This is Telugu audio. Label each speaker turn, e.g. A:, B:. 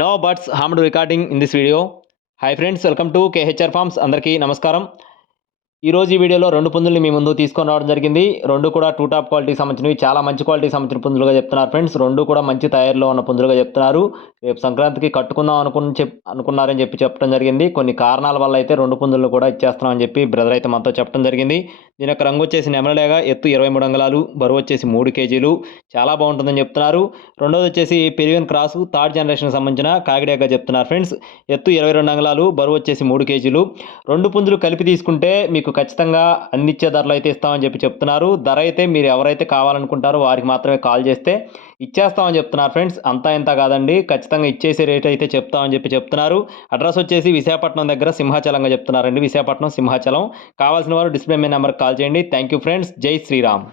A: No buts hammed recording in this video hi friends welcome to KHR farms అందరికీ నమస్కారం. ఈరోజు ఈ వీడియోలో రెండు పుంజులు మీ ముందు తీసుకొని రావడం జరిగింది. రెండు కూడా టూ టాప్ క్వాలిటీకి సంబంధించినవి. చాలా మంచి క్వాలిటీకి సంబంధించిన పుంజులుగా చెప్తున్నారు ఫ్రెండ్స్. రెండు కూడా మంచి తయారీలో ఉన్న పుంజులుగా చెప్తున్నారు. రేపు సంక్రాంతికి కట్టుకుందాం అనుకుని చెప్ అనుకున్నారని చెప్పి చెప్పడం జరిగింది. కొన్ని కారణాల వల్ల అయితే రెండు పుంజులు కూడా ఇచ్చేస్తున్నామని చెప్పి బ్రదర్ అయితే మనతో చెప్పడం జరిగింది. దీని యొక్క రంగు వచ్చేసి నెమలడేగా ఎత్తు ఇరవై మూడు అంగళాలు బరువు వచ్చేసి మూడు కేజీలు. చాలా బాగుంటుందని చెప్తున్నారు. రెండోది వచ్చేసి పెరివిన్ క్రాసు థర్డ్ జనరేషన్కి సంబంధించిన కాకిడేగా చెప్తున్నారు ఫ్రెండ్స్. ఎత్తు ఇరవై రెండు అంగళాలు బరువు వచ్చేసి మూడు కేజీలు. రెండు పుంజులు కలిపి తీసుకుంటే మీకు మీకు ఖచ్చితంగా అందించే ధరలు అయితే ఇస్తామని చెప్పి చెప్తున్నారు. ధర అయితే మీరు ఎవరైతే కావాలనుకుంటారో వారికి మాత్రమే కాల్ చేస్తే ఇచ్చేస్తామని చెప్తున్నారు ఫ్రెండ్స్. అంతా ఇంత కాదండి. ఖచ్చితంగా ఇచ్చేసే రేట్ అయితే చెప్తామని చెప్పి చెప్తున్నారు. అడ్రస్ వచ్చేసి విశాఖపట్నం దగ్గర సింహాచలంగా చెప్తున్నారండి. విశాఖపట్నం సింహాచలం. కావాల్సిన వారు డిస్ప్లే మీ నెంబర్కి కాల్ చేయండి. Thank you friends. జై శ్రీరామ్.